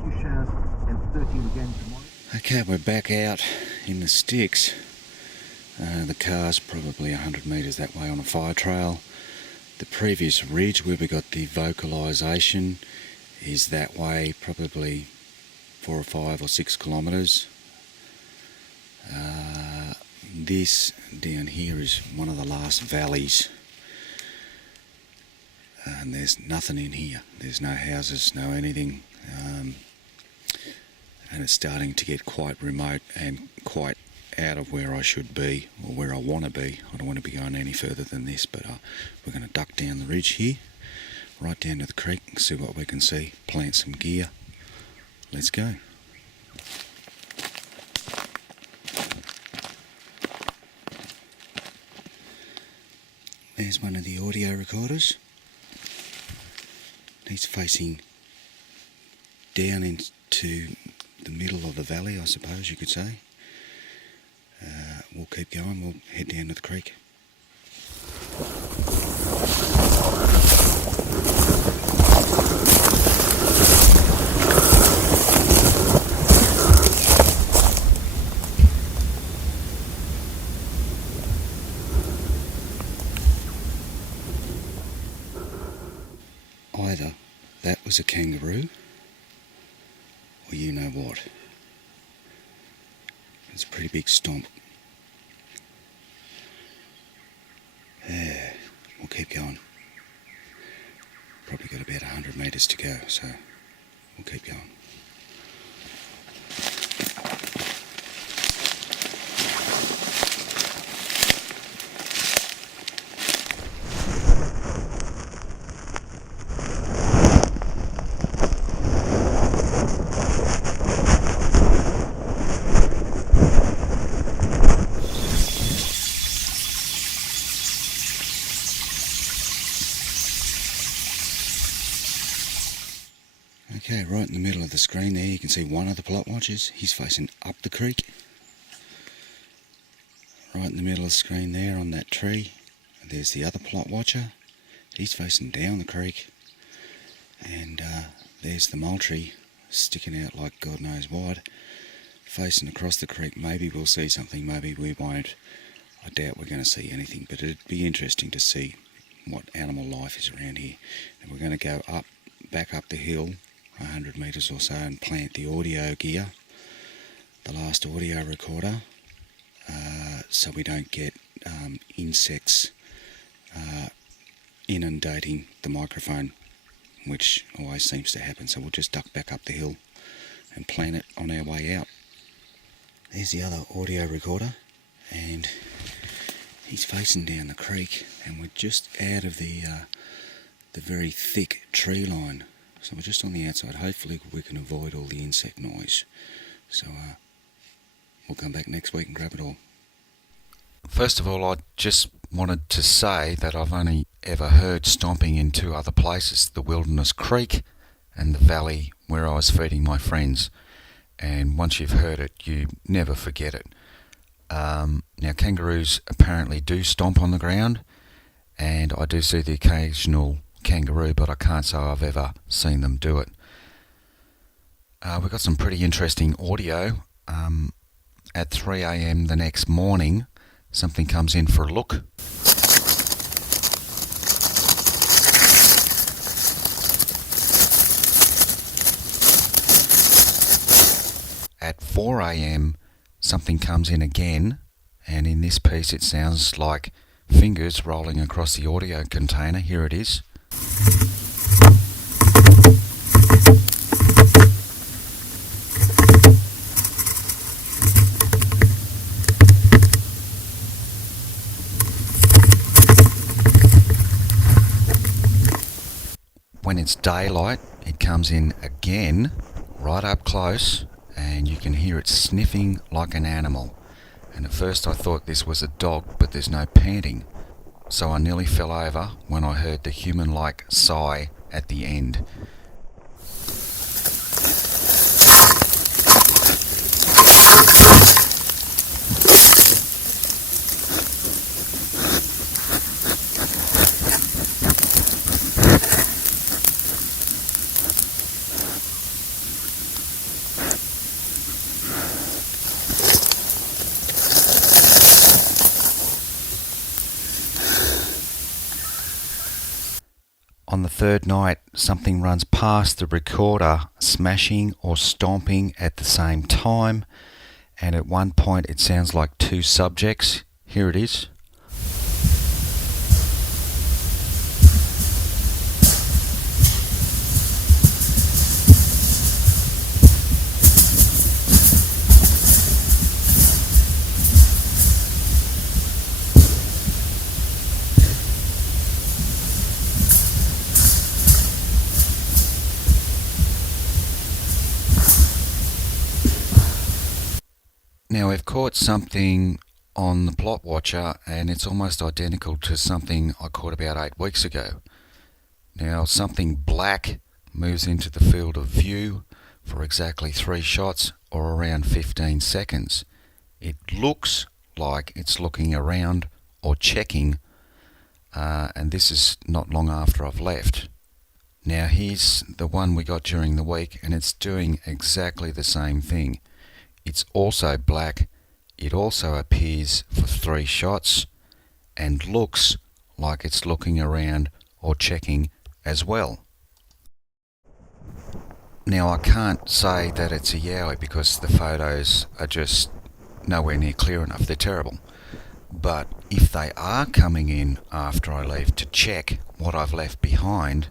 few showers and 13 again tomorrow. Okay, we're back out in the sticks. The car's probably 100 metres that way on a fire trail. The previous ridge where we got the vocalisation is that way, probably 4 or 5 or 6 kilometres. This down here is one of the last valleys, and there's nothing in here. There's no houses, no anything, and it's starting to get quite remote and quite out of where I should be, or where I want to be. I don't want to be going any further than this, but we're going to duck down the ridge here, right down to the creek, and see what we can see, plant some gear. Let's go. There's one of the audio recorders. He's facing down into the middle of the valley, I suppose you could say. We'll keep going, we'll head down to the creek. Either that was a kangaroo, or you know what. It's a pretty big stomp. Yeah, we'll keep going. Probably got about 100 metres to go, so we'll keep going. Okay, right in the middle of the screen there you can see one of the plotwatchers. He's facing up the creek. Right in the middle of the screen there on that tree, there's the other plotwatcher. He's facing down the creek. And there's the moultrie sticking out like God knows what, facing across the creek. Maybe we'll see something, maybe we won't. I doubt we're going to see anything, but it'd be interesting to see what animal life is around here. And we're going to go up, back up the hill 100 metres or so and plant the audio gear, the last audio recorder, so we don't get insects inundating the microphone, which always seems to happen. So we'll just duck back up the hill and plant it on our way out. There's the other audio recorder, and he's facing down the creek, and we're just out of the very thick tree line. So we're just on the outside. Hopefully we can avoid all the insect noise. So we'll come back next week and grab it all. First of all, I just wanted to say that I've only ever heard stomping in 2 other places, the Wilderness Creek and the valley where I was feeding my friends. And once you've heard it, you never forget it. Now, kangaroos apparently do stomp on the ground, and I do see the occasional kangaroo, but I can't say I've ever seen them do it. We've got some pretty interesting audio. At 3 a.m. the next morning, something comes in for a look. At 4 a.m. something comes in again, and in this piece it sounds like fingers rolling across the audio container. Here it is. When it's daylight, it comes in again, right up close, and you can hear it sniffing like an animal. And at first I thought this was a dog, but there's no panting. So I nearly fell over when I heard the human-like sigh at the end. On the third night, something runs past the recorder, smashing or stomping at the same time, and at one point it sounds like two subjects. Here it is. Now we've caught something on the plotwatcher, and it's almost identical to something I caught about 8 weeks ago. Now something black moves into the field of view for exactly 3 shots, or around 15 seconds. It looks like it's looking around or checking, and this is not long after I've left. Now here's the one we got during the week, and it's doing exactly the same thing. It's also black, it also appears for 3 shots, and looks like it's looking around or checking as well. Now I can't say that it's a yowie because the photos are just nowhere near clear enough, they're terrible. But if they are coming in after I leave to check what I've left behind,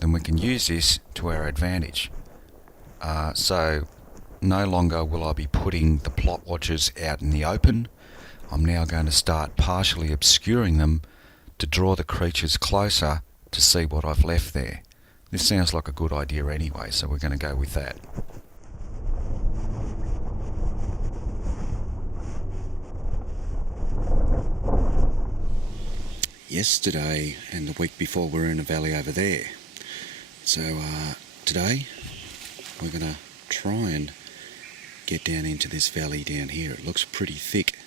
then we can use this to our advantage. So no longer will I be putting the plot watchers out in the open. I'm now going to start partially obscuring them to draw the creatures closer to see what I've left there. This sounds like a good idea anyway, so we're going to go with that. Yesterday and the week before we were in a valley over there. So today we're going to try and get down into this valley down here. It looks pretty thick,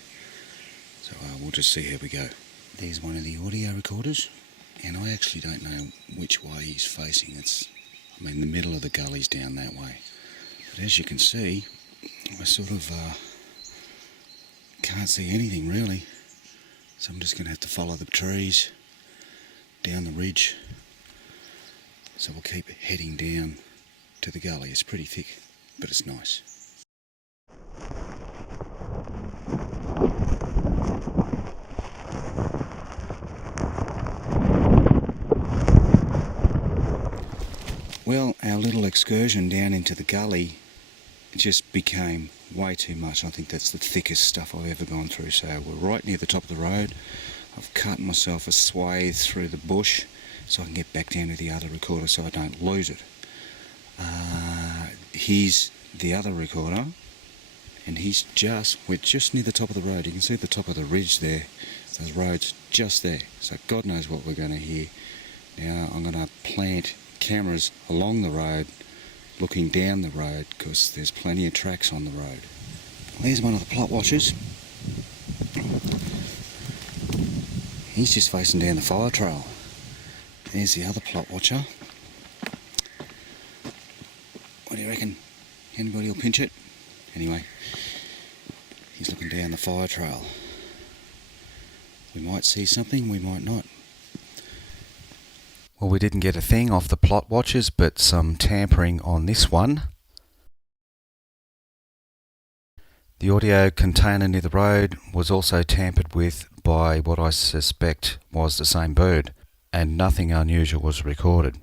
so we'll just see how we go. There's one of the audio recorders, and I actually don't know which way he's facing. The middle of the gully's down that way, but as you can see, I sort of can't see anything really, so I'm just going to have to follow the trees down the ridge. So we'll keep heading down to the gully. It's pretty thick, but it's nice. Well, our little excursion down into the gully just became way too much. I think that's the thickest stuff I've ever gone through. So we're right near the top of the road. I've cut myself a swathe through the bush so I can get back down to the other recorder so I don't lose it. Here's the other recorder, and we're just near the top of the road. You can see the top of the ridge there. The road's just there, so God knows what we're going to hear. Now I'm going to plant cameras along the road, looking down the road, because there's plenty of tracks on the road. There's one of the plot watchers. He's just facing down the fire trail. There's the other plot watcher. What do you reckon? Anybody will pinch it? Anyway, he's looking down the fire trail. We might see something, we might not. Well, we didn't get a thing off the plot watchers, but some tampering on this one. The audio container near the road was also tampered with by what I suspect was the same bird, and nothing unusual was recorded.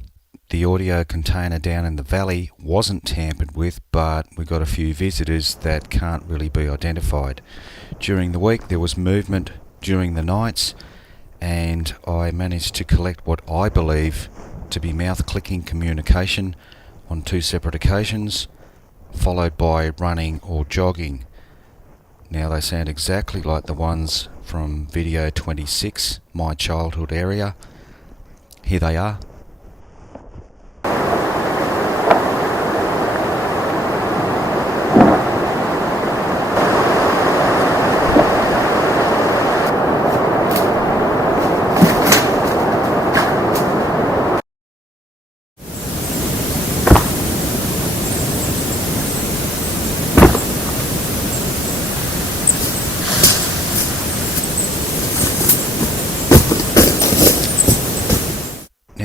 The audio container down in the valley wasn't tampered with, but we got a few visitors that can't really be identified. During the week there was movement during the nights, and I managed to collect what I believe to be mouth-clicking communication on 2 separate occasions, followed by running or jogging. Now they sound exactly like the ones from video 26, my childhood area. Here they are.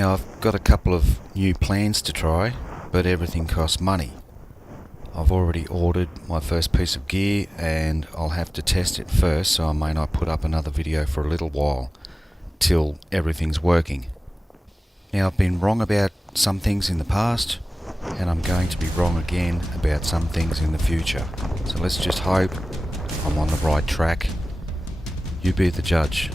Now I've got a couple of new plans to try, but everything costs money. I've already ordered my first piece of gear and I'll have to test it first, so I may not put up another video for a little while till everything's working. Now I've been wrong about some things in the past, and I'm going to be wrong again about some things in the future. So let's just hope I'm on the right track. You be the judge.